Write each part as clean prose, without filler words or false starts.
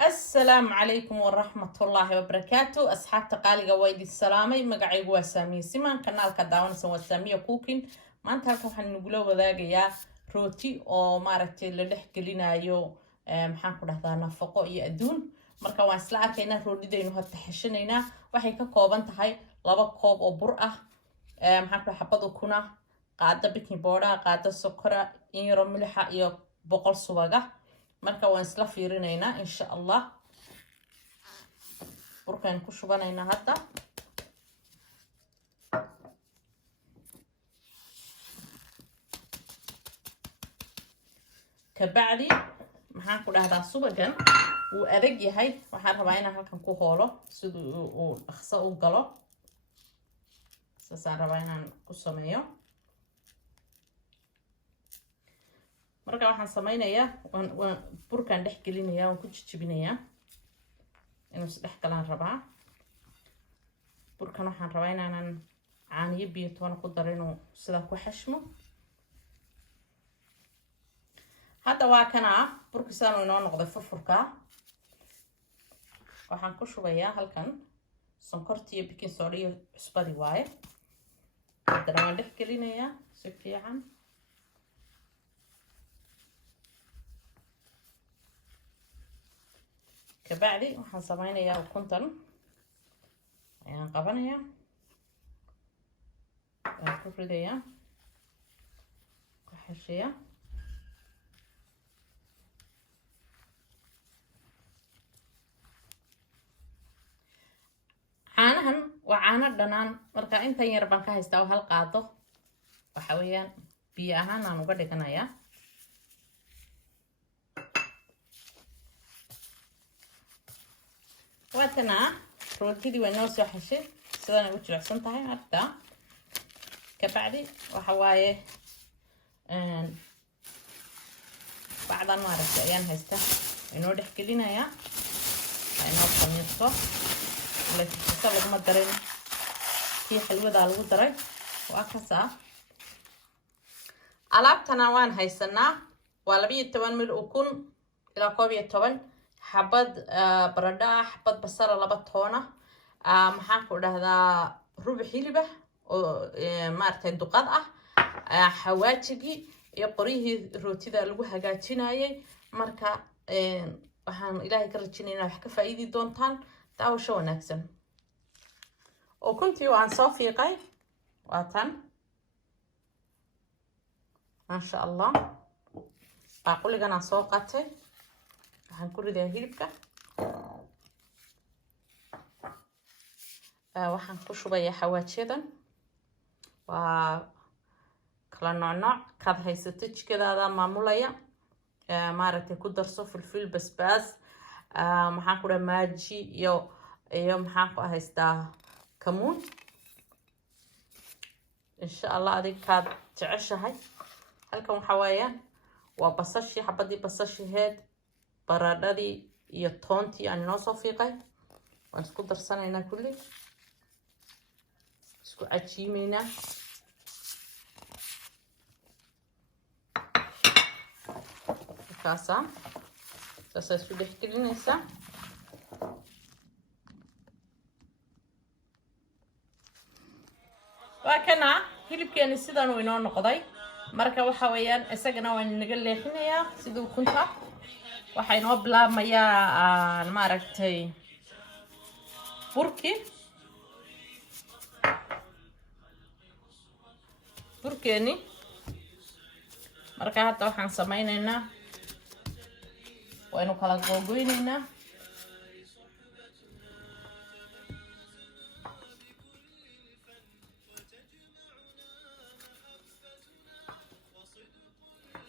السلام عليكم ورحمة الله وبركاته. أصحاب تقالي قوايد السلامي مقعي واسامي سيمان كنال كداون سوى سامية كوكين ما انت هلكو حن نقولو وذاقيا روتي أو ماركتي اللي لحق لنا يو محاكو لهذا نفقو يأدون marka waan isla arkaynaa roodhidaynu hadda xashinaynaa waxay ka kooban tahay 2 koob oo bur ah maxaan ku xabad ukuna qaada baking powder qaada sokora in yaro milix iyo 100 subaga marka waan isla fiirinaynaa insha Allah burkaan ku shubanaynaa hadda kabacdi maxaan ku dhahdaa subagan wuu adag yahay waxaan rabaa inaan halkan ku hoolo sidoo uu dhaqso u galo saasaan rabaa inaan ku sameeyo marka waxaan sameynayaa waan burkaan dhex gelinayaa waan ku jijibinayaa inuu isdhex galaan rabaa burkan waxaan rabaa inaanan caaniyo biyo toona ku darin oo sidaa ku xashmo hadda waa kana burkiisaan inoo noqday furfurka waxaan ku shubayaa halkan sonkortii iyo baking soda iyo cusbadii waaye haddana waan dhex gelinayaa si fiican kabacdi waxaan sameynayaa ukuntan ayaan qabanayaa waan ku ridayaa ku xashiyaa caanahan waa caano dhanaan marka intan yar baan ka haystaa oo hal qaado waxa weeyaan biyo ahaan aan uga dhiganayaa waatana rootidii waa noo soo xashay sidaan ugu jilicsan tahay marka kabacdi waxa waaye bacdan maaragtay ayaan haystaa inoo dhex gelinayaa inoo samaysto لكن لغما درين في حلوة لغو درين وأكسا ألابتنا وان هايسنا والبية توان مل أكون إلى قوبية توان حباد بردا حباد بصارة لبات هونا محاكو هذا ربع حلبة مارتين دقاد حواتيكي يقريه روتيدا لغو هاقاتيناي ماركا waxaan ilaahay ka rajaynaynaa wax ka faa'iidi doontaan daawasho wanaagsan oo kuntii waan soo fiiqay waatan masha Allah baaquligan aan soo qaatay waxaan ku ridaa hilibka waxaan ku shubayaa xawaajiyadan waa kala nooc kaad haysato jikadaada maamulaya maaragtay ku darso filfil basbaas maxaan ku dhahay maaji iyo maxaan ku haystaa kamuun insha Allah adig kaad jeceshahay halkan waxa weeyaan waa basashii xabadii basashiheed baradhadii iyo toontii aan inoo soo fiiqay waan isku darsanaynaa kulli isku cajiimaynaa kaasa saasa isku dhex gelinaysaa waa kana hilibkeeni sidaan uu inoo noqday marka waxa weeyaan isagana waan naga leexinayaa sidoo kunta waxa inoo bilaabmayaa maaragtay burkeeni marka hadda waxaan sameynaynaa وأنا كلا جوجوينينا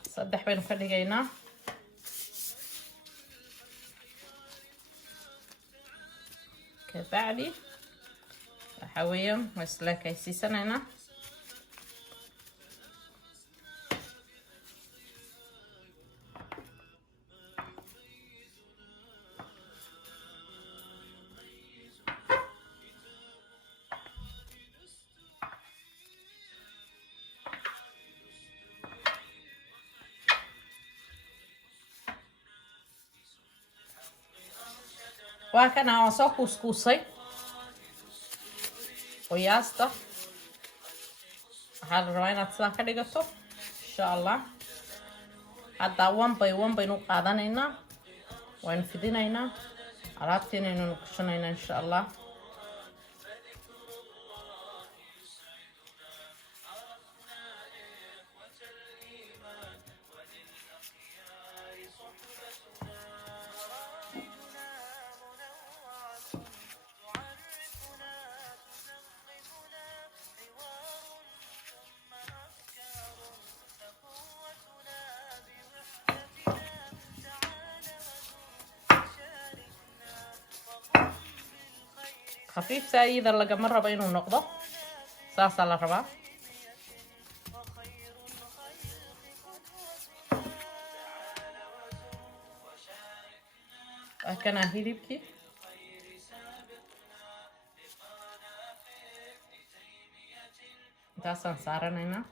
صدق بينو كديجينا كبعدي حويهم مسلك يسيسنا هنا وكان أنا سو كوسكوسي وياستا هذا رواينا تسلا كديغتو إن شاء الله هذا 1 by 1 بينو قادنينا وين فدينينا عرفتين إنه نقشنينا إن شاء الله خفيف سايد اللي مرة بينه نقطة ساسة الربع كان هيلبكي تاسان سارنا هنا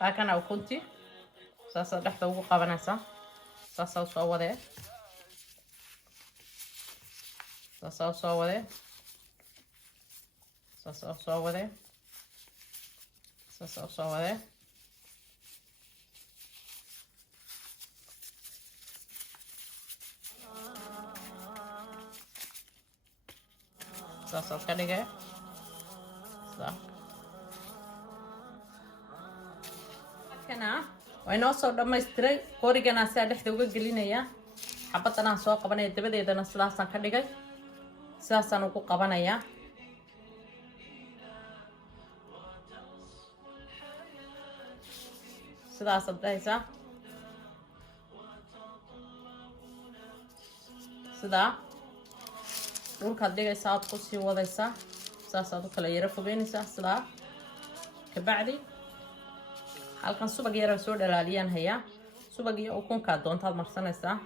هكذا أو كنتي ساسا تحت وقع بناسا ساسا وصوّده ساسا وصوّده ساسا وصوّده ساسا وصوّده ساسا كدغه صح كنا وينو soo dhameystiray qorigana si dhexda uga gelinaya xabadana soo qabanaya dabadeedana sidaasan ka dhigay sidaasan ugu qabanaya sidaas adaysa sida dhulka dhigaysa aad ku sii wadaysa saas aad kala yara fogeynaysa sida ka bacdi halkan subag yar soo dhalaaliyaan haya subag iyo ukunka doontaad marsanaysaa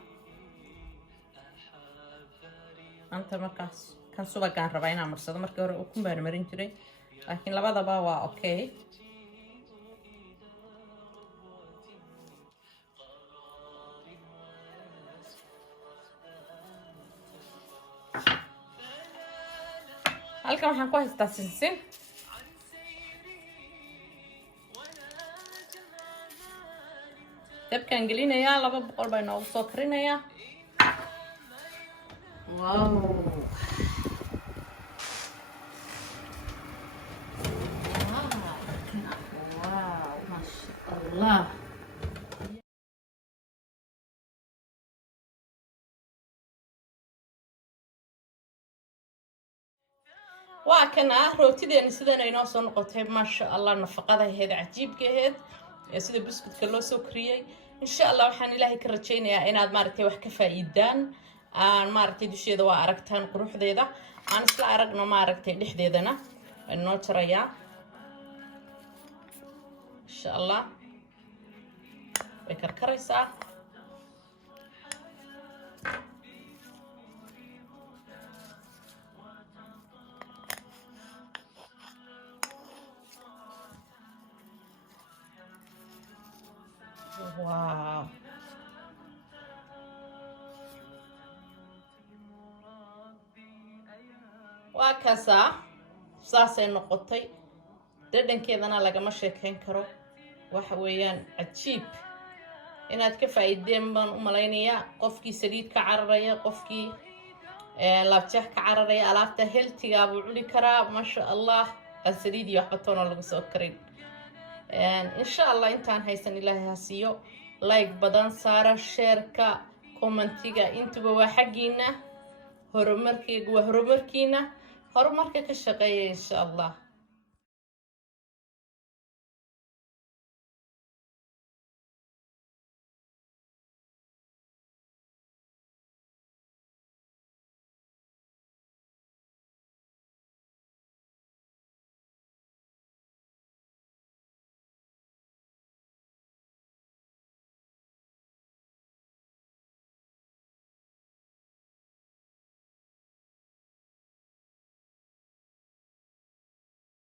anta markaas kan subagaan rabaa inaan marsado markii hore ukun baan marin jiray laakiin labadaba waa okay halkan waxaan ku haystaa sinsin dabkan gelinayaa 200 baa inoo soo karinayaa wow ما شاء الله وكنا روتيدين سيدنا inoo soo noqotay ma sha Allah nafaqada heed cajiibka heed sida biscuitka loo soo kariyay insha Allah waxaan ilaahay ka rajaynayaa inaad maaragtay wax ka faa'iidaan aan maaragtay dusheeda waa aragtaan quruxdeeda aan isla aragno maaragtay dhexdeedana inoo jaraya insha Allah way karkaraysaa واو وكاسا ساسay noqotay dhadhankeedana lagama sheekayn karo waxa weeyaan cajiib inaad ka faa'iideen baan u maleynayaa qofkii saliid ka cararaya qofkii laabjeex ka cararaya alaabta healthiga buu cuni karaa ma sha Allah saliid iyo waxba toona lagu soo karin إن شاء الله إنتان هيسن الله هسيو لايك بدن سارة شيركا كومنتيجا إنتو بوا حقينا هرمركي جوا هرمركينا هرمركي كشقية إن شاء الله